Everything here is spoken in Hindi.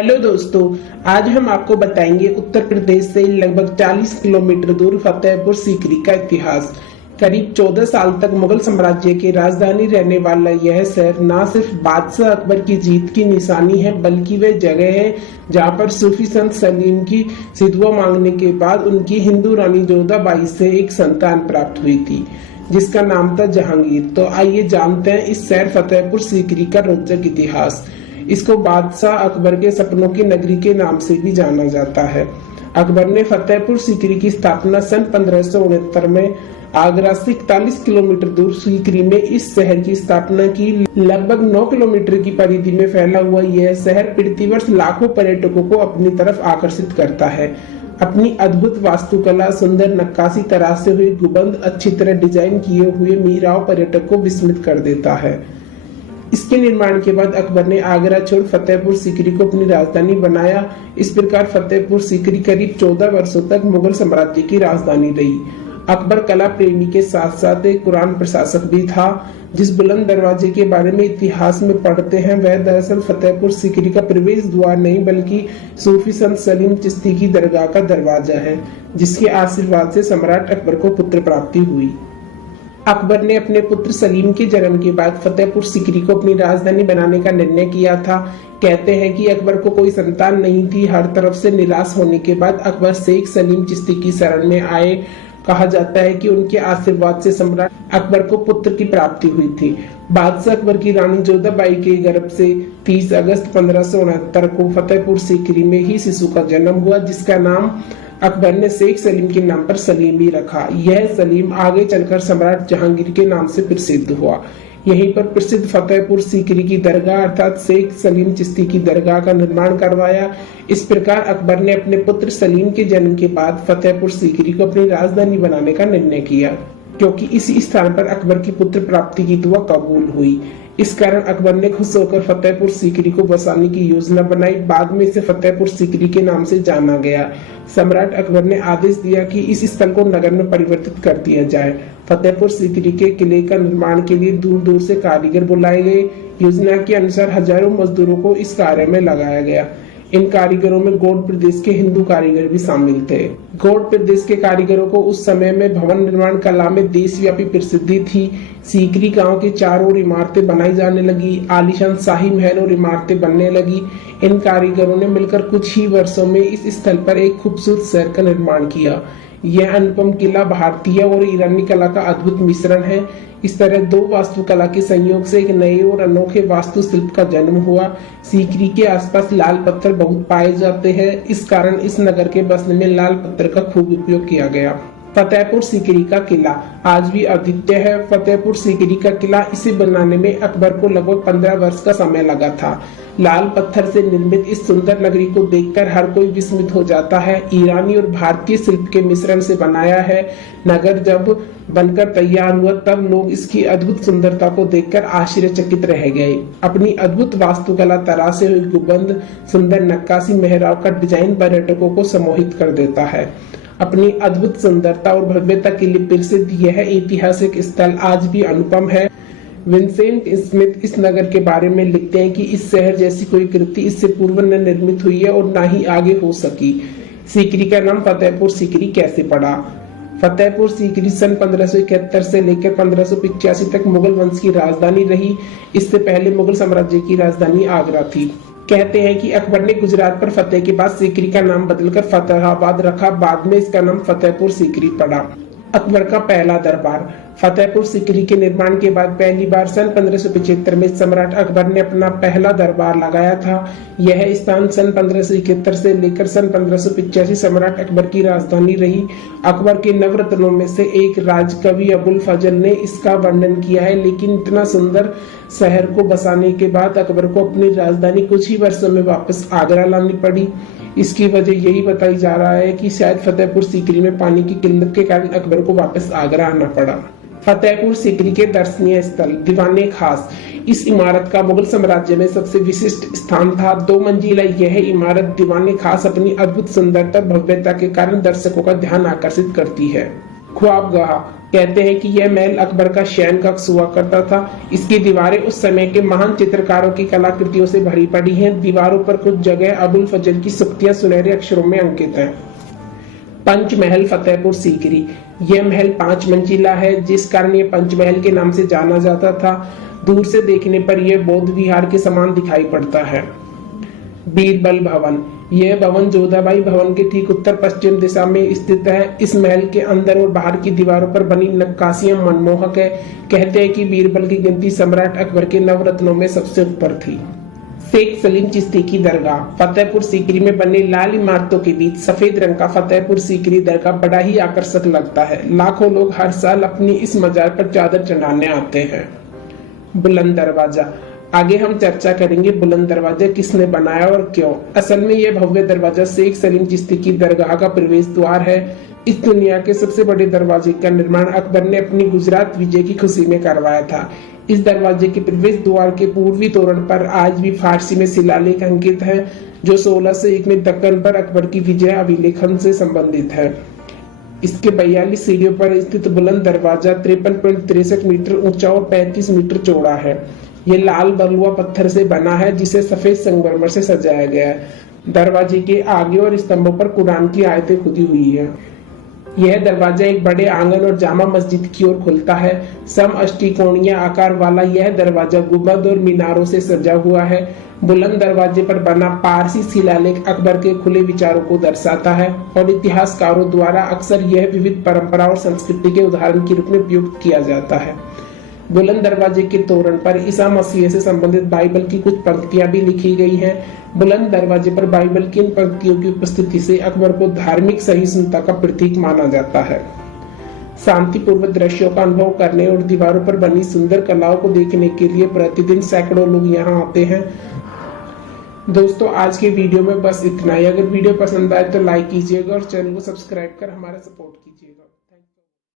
हेलो दोस्तों, आज हम आपको बताएंगे उत्तर प्रदेश से लगभग 40 किलोमीटर दूर फतेहपुर सीकरी का इतिहास। करीब 14 साल तक मुगल साम्राज्य की राजधानी रहने वाला यह शहर न सिर्फ बादशाह अकबर की जीत की निशानी है, बल्कि वह जगह है जहां पर सूफी संत सलीम की सिदुआ मांगने के बाद उनकी हिंदू रानी जोधाबाई से एक संतान प्राप्त हुई थी, जिसका नाम था जहांगीर। तो आइए जानते हैं इस शहर फतेहपुर सीकरी का रोचक इतिहास। इसको बादशाह अकबर के सपनों की नगरी के नाम से भी जाना जाता है। अकबर ने फतेहपुर सीकरी की स्थापना सन 1569 में आगरा से 41 किलोमीटर दूर सीकरी में इस शहर की स्थापना की। लगभग 9 किलोमीटर की परिधि में फैला हुआ यह शहर प्रतिवर्ष लाखों पर्यटकों को अपनी तरफ आकर्षित करता है। अपनी अद्भुत वास्तुकला, सुंदर नक्काशी, तराशे हुए गुंबद, अच्छी तरह डिजाइन किए हुए मीराव पर्यटक को विस्मित कर देता है। इसके निर्माण के बाद अकबर ने आगरा छोड़ फतेहपुर सीकरी को अपनी राजधानी बनाया। इस प्रकार फतेहपुर सीकरी करीब 14 वर्षों तक मुगल साम्राज्य की राजधानी रही। अकबर कला प्रेमी के साथ साथ एक कुरान प्रशासक भी था। जिस बुलंद दरवाजे के बारे में इतिहास में पढ़ते हैं, वह दरअसल फतेहपुर सीकरी का प्रवेश द्वार नहीं, बल्कि सूफी संत सलीम चिश्ती की दरगाह का दरवाजा है, जिसके आशीर्वाद से सम्राट अकबर को पुत्र प्राप्ति हुई। अकबर ने अपने पुत्र सलीम के जन्म के बाद फतेहपुर सीकरी को अपनी राजधानी बनाने का निर्णय किया था। कहते हैं कि अकबर को कोई संतान नहीं थी। हर तरफ से निराश होने के बाद अकबर शेख सलीम चिश्ती की शरण में आए। कहा जाता है कि उनके आशीर्वाद से सम्राट अकबर को पुत्र की प्राप्ति हुई थी। बादशाह अकबर की रानी जोधाबाई के गर्भ से 30 अगस्त 1569 को फतेहपुर सीकरी में ही शिशु का जन्म हुआ, जिसका नाम अकबर ने शेख सलीम के नाम पर सलीम ही रखा। यह सलीम आगे चलकर सम्राट जहांगीर के नाम से प्रसिद्ध हुआ। यहीं पर प्रसिद्ध फतेहपुर सीकरी की दरगाह अर्थात शेख सलीम चिश्ती की दरगाह का निर्माण करवाया। इस प्रकार अकबर ने अपने पुत्र सलीम के जन्म के बाद फतेहपुर सीकरी को अपनी राजधानी बनाने का निर्णय किया, क्योंकि इसी स्थान पर अकबर की पुत्र प्राप्ति की दुआ कबूल हुई। इस कारण अकबर ने खुश होकर फतेहपुर सीकरी को बसाने की योजना बनाई। बाद में इसे फतेहपुर सीकरी के नाम से जाना गया। सम्राट अकबर ने आदेश दिया कि इस स्थल को नगर में परिवर्तित कर दिया जाए। फतेहपुर सीकरी के किले का निर्माण के लिए दूर दूर से कारीगर बुलाए गए। योजना के अनुसार हजारों मजदूरों को इस कार्य में लगाया गया। इन कारीगरों में गौड़ प्रदेश के हिंदू कारीगर भी शामिल थे। गौड़ प्रदेश के कारीगरों को उस समय में भवन निर्माण कला में देशव्यापी प्रसिद्धि थी। सीकरी गांव के चारों ओर इमारतें बनाई जाने लगी। आलीशान शाही महल और इमारतें बनने लगी। इन कारीगरों ने मिलकर कुछ ही वर्षों में इस स्थल पर एक खूबसूरत शहर का निर्माण किया। यह अनुपम किला भारतीय और ईरानी कला का अद्भुत मिश्रण है। इस तरह दो वास्तुकला के संयोग से एक नए और अनोखे वास्तुशिल्प का जन्म हुआ। सीकरी के आसपास लाल पत्थर बहुत पाए जाते हैं। इस कारण इस नगर के बसने में लाल पत्थर का खूब उपयोग किया गया। फतेहपुर सीकरी का किला आज भी अद्वितीय है। फतेहपुर सीकरी का किला इसे बनाने में अकबर को लगभग 15 वर्ष का समय लगा था। लाल पत्थर से निर्मित इस सुंदर नगरी को देखकर हर कोई विस्मित हो जाता है। ईरानी और भारतीय शिल्प के मिश्रण से बनाया है नगर जब बनकर तैयार हुआ, तब लोग इसकी अद्भुत सुंदरता को देखकर आश्चर्यचकित रह गए। अपनी अद्भुत वास्तुकला, तराशे हुए गुंबद, सुंदर नक्काशी, मेहराब का डिजाइन पर्यटकों को सम्मोहित कर देता है। अपनी अद्भुत सुंदरता और भव्यता के लिए प्रसिद्ध यह ऐतिहासिक स्थल आज भी अनुपम है। विंसेंट स्मिथ इस नगर के बारे में लिखते हैं कि इस शहर जैसी कोई कृति इससे पूर्व न निर्मित हुई है और न ही आगे हो सकी। सीकरी का नाम फतेहपुर सीकरी कैसे पड़ा? फतेहपुर सीकरी सन 1571 से लेकर 1585 तक मुगल वंश की राजधानी रही। इससे पहले मुगल साम्राज्य की राजधानी आगरा थी। कहते हैं कि अकबर ने गुजरात पर फतेह के बाद सीकरी का नाम बदलकर फतेहाबाद रखा। बाद में इसका नाम फतेहपुर सीकरी पड़ा। अकबर का पहला दरबार। फतेहपुर सीकरी के निर्माण के बाद पहली बार सन 1575 में सम्राट अकबर ने अपना पहला दरबार लगाया था। यह स्थान सन 1571 से लेकर सन 1585 सम्राट अकबर की राजधानी रही। अकबर के नवरत्नों में से एक राजकवि अबुल फजल ने इसका वर्णन किया है, लेकिन इतना सुंदर शहर को बसाने के बाद अकबर को अपनी राजधानी कुछ ही वर्षों में वापस आगरा लानी पड़ी। इसकी वजह यही बताई जा रहा है कि शायद फतेहपुर सीकरी में पानी की किल्लत के कारण अकबर को वापस आगरा आना पड़ा। फतेहपुर सीकरी के दर्शनीय स्थल। दीवाने खास। इस इमारत का मुगल साम्राज्य में सबसे विशिष्ट स्थान था। 2 मंजिला यह इमारत दीवाने खास अपनी अद्भुत सुंदरता, भव्यता के कारण दर्शकों का ध्यान आकर्षित करती है। ख्वाबगाह। कहते हैं कि यह महल अकबर का शयन कक्ष हुआ करता था। इसकी दीवारें उस समय के महान चित्रकारों की कलाकृतियों से भरी पड़ी हैं। दीवारों पर कुछ जगह अबुल फजल की सूक्तियां सुनहरे अक्षरों में अंकित हैं। पंचमहल फतेहपुर सीकरी। यह महल 5 मंजिला है, जिस कारण यह पंचमहल के नाम से जाना जाता था। दूर से देखने पर यह बौद्ध विहार के समान दिखाई पड़ता है। बीरबल भवन। यह भवन जोधाबाई भवन के ठीक उत्तर पश्चिम दिशा में स्थित है। इस महल के अंदर और बाहर की दीवारों पर बनी नक्काशियां मनमोहक है। कहते हैं कि बीरबल की गिनती सम्राट अकबर के नवरत्नों में सबसे ऊपर थी। शेख सलीम चिश्ती की दरगाह। फतेहपुर सीकरी में बने लाल इमारतों के बीच सफेद रंग का फतेहपुर सीकरी दरगाह बड़ा ही आकर्षक लगता है। लाखों लोग हर साल अपनी इस मजार पर चादर चढ़ाने आते हैं। बुलंद दरवाजा। आगे हम चर्चा करेंगे बुलंद दरवाजा किसने बनाया और क्यों। असल में यह भव्य दरवाजा शेख सलीम चिश्ती की दरगाह का प्रवेश द्वार है। इस दुनिया के सबसे बड़े दरवाजे का निर्माण अकबर ने अपनी गुजरात विजय की खुशी में करवाया था। इस दरवाजे के प्रवेश द्वार के पूर्वी तोरण पर आज भी फारसी में शिलालेख अंकित है, जो 1601 में दक्कन पर अकबर की विजय अभिलेखन से संबंधित है। इसके 42 सीढ़ियों पर स्थित बुलंद दरवाजा 53.63 मीटर ऊंचा और 35 मीटर चौड़ा है। यह लाल बलुआ पत्थर से बना है, जिसे सफेद संगमरमर से सजाया गया है। दरवाजे के आगे और स्तंभों पर कुरान की आयतें खुदी हुई है। यह दरवाजा एक बड़े आंगन और जामा मस्जिद की ओर खुलता है। समअष्टकोणीय आकार वाला यह दरवाजा गुंबद और मीनारों से सजा हुआ है। बुलंद दरवाजे पर बना पारसी शिलालेख अकबर के खुले विचारों को दर्शाता है और इतिहासकारों द्वारा अक्सर यह विविध परंपरा और संस्कृति के उदाहरण के रूप में उपयोग किया जाता है। बुलंद दरवाजे के तोरण पर ईसा मसीह से संबंधित बाइबल की कुछ पंक्तियां भी लिखी गई हैं। बुलंद दरवाजे पर बाइबल की इन पंक्तियों की उपस्थिति से अकबर को धार्मिक सहिष्णुता का प्रतीक माना जाता है। शांतिपूर्वक दृश्यों का अनुभव करने और दीवारों पर बनी सुंदर कलाओं को देखने के लिए प्रतिदिन सैकड़ों लोग यहाँ आते हैं। दोस्तों, आज के वीडियो में बस इतना ही। अगर वीडियो पसंद आए तो लाइक कीजिएगा और चैनल को सब्सक्राइब कर हमारा सपोर्ट कीजिएगा।